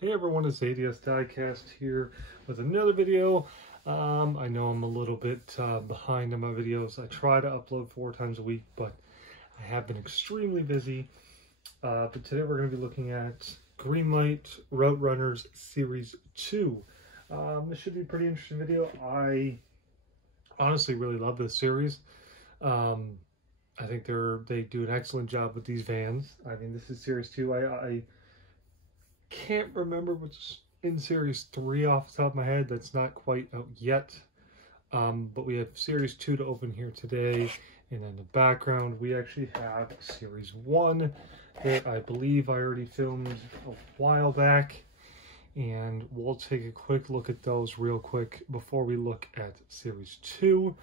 Hey everyone, it's Diecast here with another video. I know I'm a little bit behind on my videos. I try to upload 4 times a week, but I have been extremely busy. But today we're going to be looking at Greenlight Route Runners Series 2. This should be a pretty interesting video. I honestly really love this series. I think they do an excellent job with these vans. I mean, this is Series 2. I can't remember what's in Series 3 off the top of my head. That's not quite out yet. But we have Series 2 to open here today. And in the background, we actually have Series 1 that I believe I already filmed a while back. And we'll take a quick look at those real quick before we look at Series 2.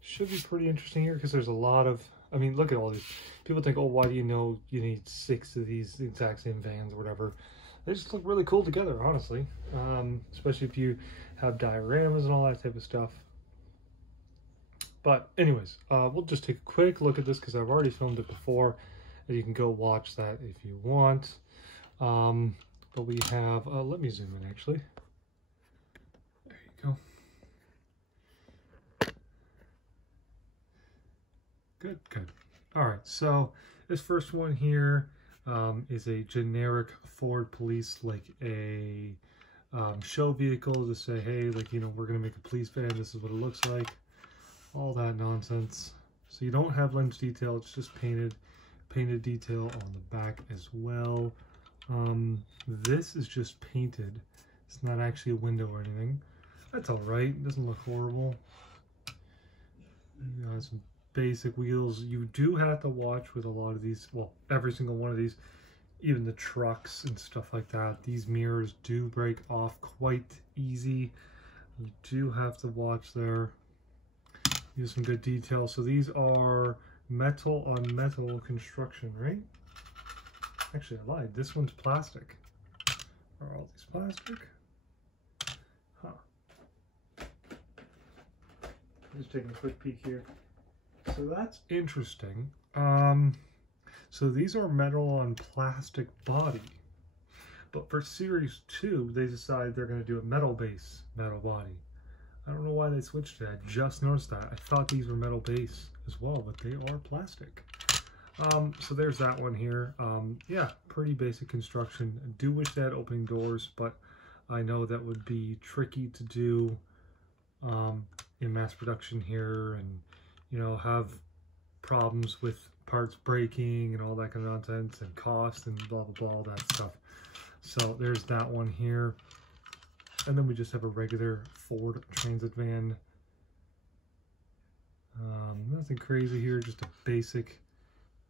Should be pretty interesting here because there's a lot of, I mean, look at all these. People think, oh, why do you know you need 6 of these exact same vans or whatever? They just look really cool together, honestly. Especially if you have dioramas and all that type of stuff. But anyways, we'll just take a quick look at this because I've already filmed it before. And you can go watch that if you want. But we have, let me zoom in actually. There you go. Good, good. All right, so this first one here is a generic Ford Police, like a show vehicle to say, hey, like, you know, we're going to make a police van. This is what it looks like. All that nonsense. So you don't have lens detail. It's just painted detail on the back as well. This is just painted. It's not actually a window or anything. That's all right. It doesn't look horrible. You got some basic wheels. You do have to watch with a lot of these, well, every single one of these, even the trucks and stuff like that. These mirrors do break off quite easy. You do have to watch there. Use some good detail. So these are metal on metal construction, right? Actually, I lied. This one's plastic. Are all these plastic? Huh. Just taking a quick peek here. So that's interesting. So these are metal on plastic body. But for Series 2, they decided they're going to do a metal base, metal body. I don't know why they switched to that. I just noticed that. I thought these were metal base as well, but they are plastic. So there's that one here. Yeah, pretty basic construction. I do wish they had opening doors, but I know that would be tricky to do in mass production here, and you know, have problems with parts breaking and all that kind of nonsense and cost and blah blah blah, all that stuff. So there's that one here. And then we just have a regular Ford Transit van. Nothing crazy here, just a basic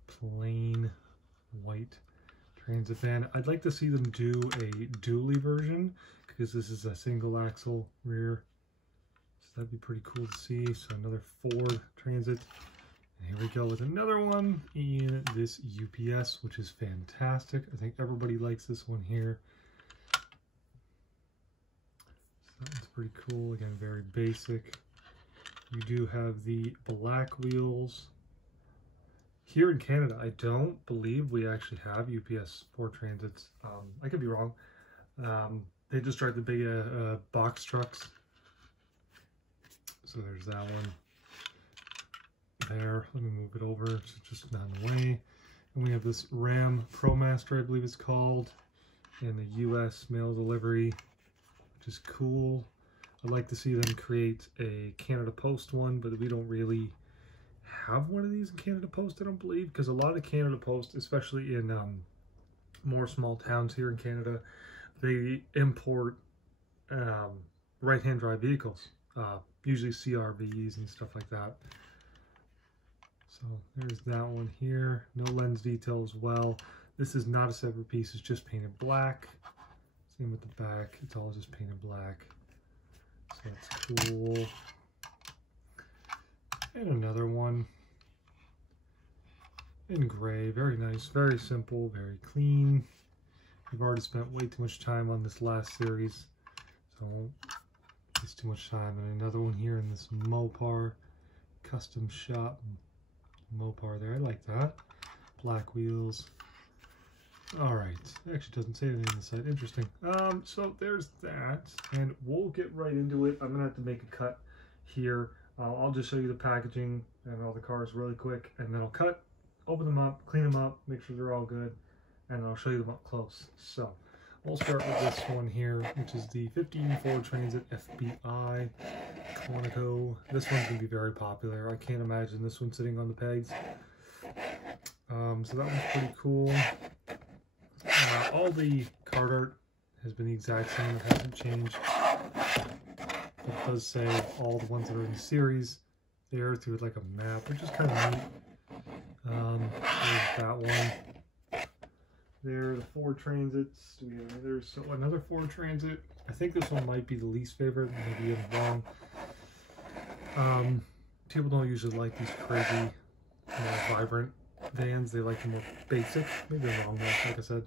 plain white Transit van. I'd like to see them do a dually version because this is a single axle rear. So that'd be pretty cool to see. So another Ford Transit. And here we go with another one in this UPS, which is fantastic. I think everybody likes this one here. That's pretty cool. Again, very basic. You do have the black wheels. Here in Canada, I don't believe we actually have UPS Ford Transits. I could be wrong. They just drive the big box trucks. So there's that one. There. Let me move it over. It's just not in the way. And we have this Ram ProMaster, I believe it's called, in the US mail delivery, which is cool. I'd like to see them create a Canada Post one, but we don't really have one of these in Canada Post, I don't believe, because a lot of Canada Post, especially in more small towns here in Canada, they import right-hand drive vehicles, usually CRVs and stuff like that. So there's that one here. No lens detail as well. This is not a separate piece, it's just painted black. Same with the back, it's all just painted black. So that's cool. And another one in gray, very nice, very simple, very clean. We've already spent way too much time on this last series, so I won't waste too much time. And another one here in this Mopar custom shop Mopar there. I like that. Black wheels. All right, it actually doesn't say anything on the side. Interesting. So there's that, and we'll get right into it. I'm gonna have to make a cut here. I'll just show you the packaging and all the cars really quick, and then I'll cut, open them up, clean them up, make sure they're all good, and I'll show you them up close. So we'll start with this one here, which is the 15 Ford Transit FBI Quantico. This one's gonna be very popular. I can't imagine this one sitting on the pegs. So that one's pretty cool. All the card art has been the exact same, it hasn't changed. It does say all the ones that are in the series there through like a map, which is kind of neat. There's that one. There are the Ford Transits. There's another Ford Transit. I think this one might be the least favorite, maybe I'm wrong. People don't usually like these crazy, vibrant vans. They like the more basic. Maybe I'm wrong though, like I said.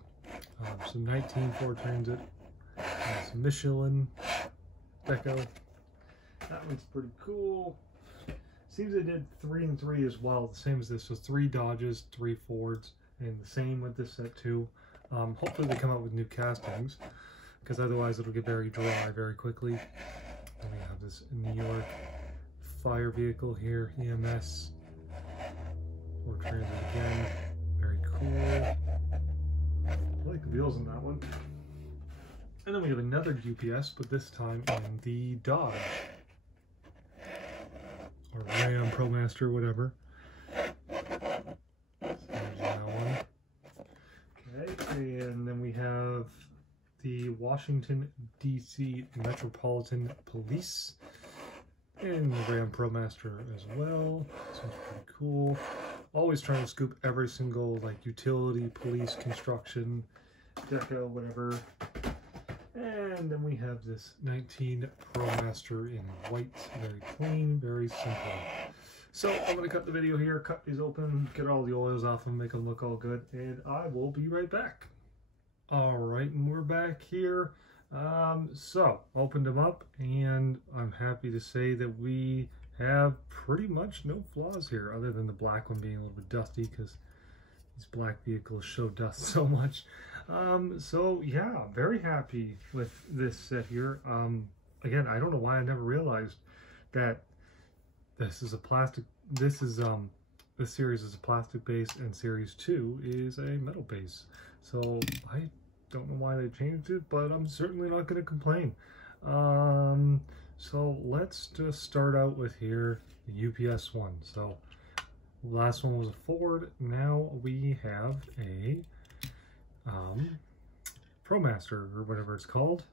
Some 19 Ford Transit, some Michelin Deco. That one's pretty cool. Seems they did 3 and 3 as well, the same as this. So 3 Dodges, 3 Fords, and the same with this set too. Hopefully they come out with new castings, because otherwise it'll get very dry very quickly. And we have this New York fire vehicle here, EMS. Ford Transit again, very cool. I like the wheels on that one. And then we have another UPS, but this time in the Dodge. Or Ram, ProMaster, whatever. So there's that one. Okay, and then we have the Washington, D.C. Metropolitan Police. And the Ram ProMaster as well. Sounds pretty cool. Always trying to scoop every single like utility, police, construction, deco, whatever. And then we have this 19 ProMaster in white, very clean, very simple. So I'm gonna cut the video here, cut these open, get all the oils off them, make them look all good, and I will be right back. All right, and we're back here. So opened them up, and I'm happy to say that we have pretty much no flaws here, other than the black one being a little bit dusty because these black vehicles show dust so much. So yeah, very happy with this set here. Again, I don't know why I never realized that this is a plastic. This series is a plastic base, and series 2 is a metal base. So I don't know why they changed it, but I'm certainly not going to complain. So let's just start out with here, the UPS one. So last one was a Ford. Now we have a ProMaster, or whatever it's called.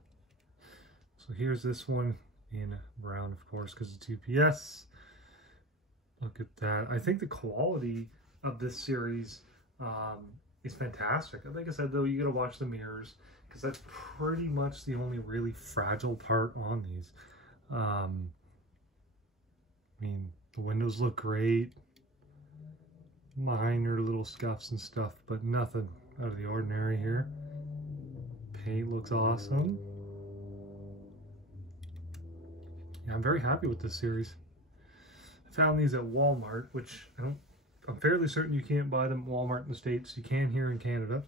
So here's this one in brown, of course, because it's UPS. Look at that. I think the quality of this series is fantastic. Like I said, though, you got to watch the mirrors, because that's pretty much the only really fragile part on these. I mean, the windows look great. Minor little scuffs and stuff, but nothing out of the ordinary here. Paint looks awesome. Yeah, I'm very happy with this series. I found these at Walmart, which I'm fairly certain you can't buy them at Walmart in the States. You can here in Canada.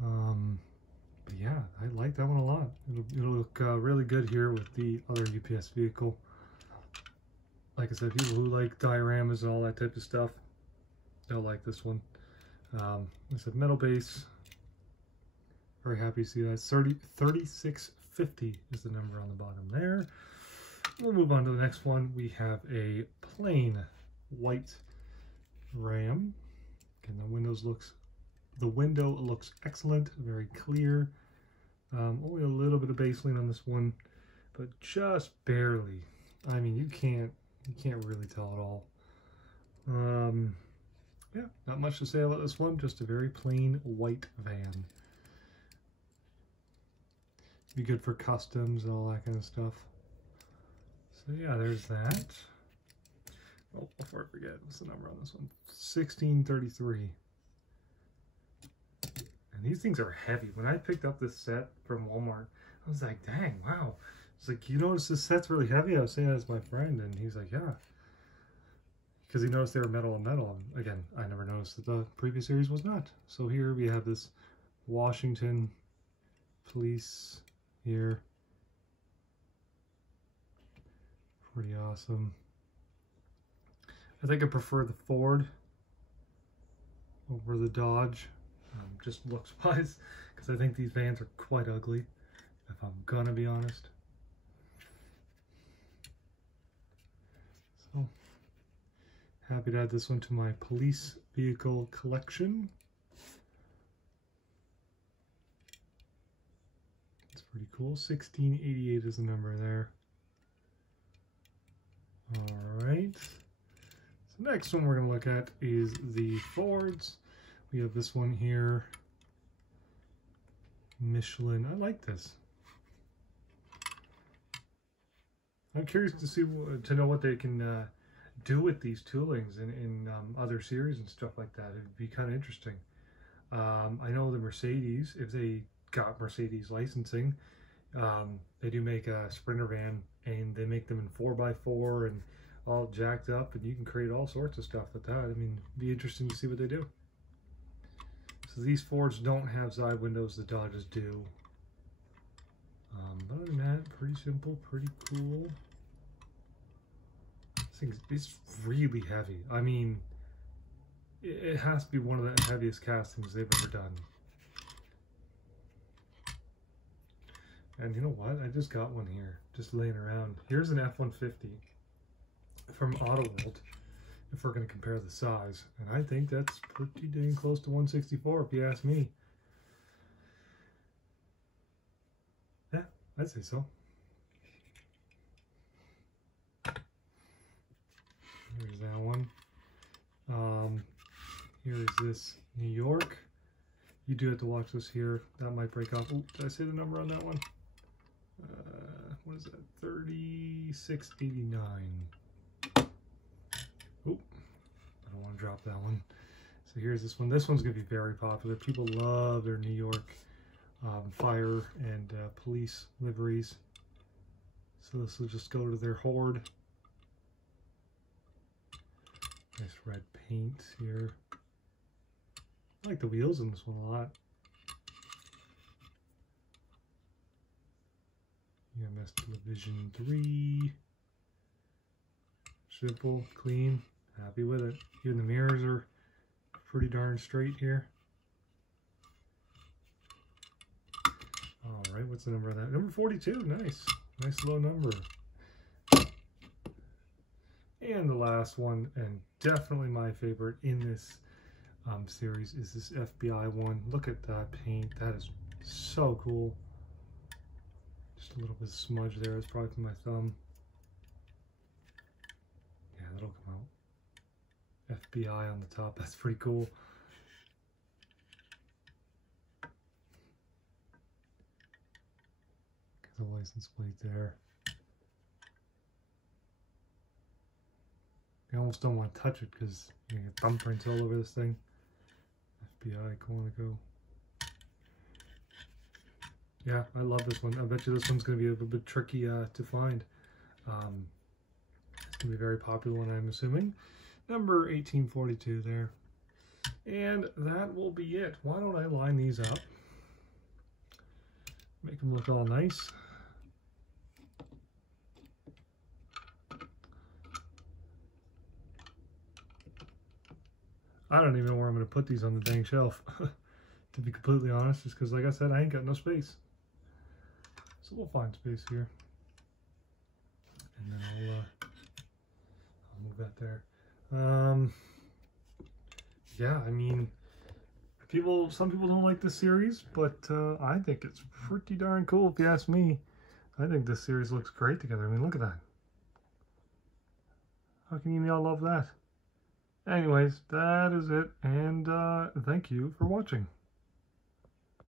But yeah, I like that one a lot. It'll look really good here with the other UPS vehicle. Like I said, people who like dioramas and all that type of stuff, they'll like this one. It's a metal base. Very happy to see that. 3650 is the number on the bottom there. We'll move on to the next one. We have a plain white Ram. And the window looks excellent, very clear. Only a little bit of baseline on this one, but just barely. I mean, you can't really tell at all. Yeah, not much to say about this one, just a very plain white van. Be good for customs and all that kind of stuff. So yeah, there's that. Oh, before I forget, what's the number on this one? 1633. And these things are heavy. When I picked up this set from Walmart, I was like, dang, wow. It's like, you notice this set's really heavy? I was saying that as my friend, and he's like, yeah. because he noticed they were metal on metal. And again, I never noticed that the previous series was not. So here we have this Washington police here. Pretty awesome. I think I prefer the Ford over the Dodge, just looks wise, because I think these vans are quite ugly, if I'm gonna be honest. So, happy to add this one to my police vehicle collection. It's pretty cool. 1688 is the number there. Alright. So next one we're going to look at is the Fords. We have this one here. Michelin. I like this. I'm curious to see, to know what they can do with these toolings in other series and stuff like that. It'd be kind of interesting. I know the Mercedes, if they got Mercedes licensing, they do make a Sprinter van, and they make them in 4x4 and all jacked up, and you can create all sorts of stuff with that. I mean, it'd be interesting to see what they do. So these Fords don't have side windows, the Dodges do. But other than that, pretty simple, pretty cool. This thing is really heavy. I mean, it has to be one of the heaviest castings they've ever done. And you know what? I just got one here, just laying around. Here's an F-150 from Autoworld, if we're going to compare the size. And I think that's pretty dang close to 164, if you ask me. Yeah, I'd say so. Here's that one. Here is this New York. You do have to watch this here. That might break off. Oh, did I say the number on that one? What is that? 3689. Oh, I don't want to drop that one. So here's this one. This one's going to be very popular. People love their New York fire and police liveries. So this will just go to their Horde. Nice red paint here. I like the wheels in this one a lot. EMS Television 3. Simple, clean, happy with it. Even the mirrors are pretty darn straight here. Alright, what's the number of that? Number 42, nice. Nice low number. And the last one, and definitely my favorite in this series, is this FBI one. Look at that paint. That is so cool. Just a little bit of smudge there. It's probably from my thumb. Yeah, that'll come out. FBI on the top. That's pretty cool. Got the license plate there. I almost don't want to touch it because you get thumbprints all over this thing. FBI Quantico. Yeah, I love this one. I bet you this one's going to be a little bit tricky to find. It's going to be a very popular one, I'm assuming. Number 1842 there. And that will be it. Why don't I line these up? Make them look all nice. I don't even know where I'm going to put these on the dang shelf, to be completely honest, just because, like I said, I ain't got no space. So we'll find space here. And then I'll move that there. Yeah, I mean, some people don't like this series, but I think it's pretty darn cool if you ask me. I think this series looks great together. I mean, look at that. How can you not love that? Anyways, that is it, and thank you for watching.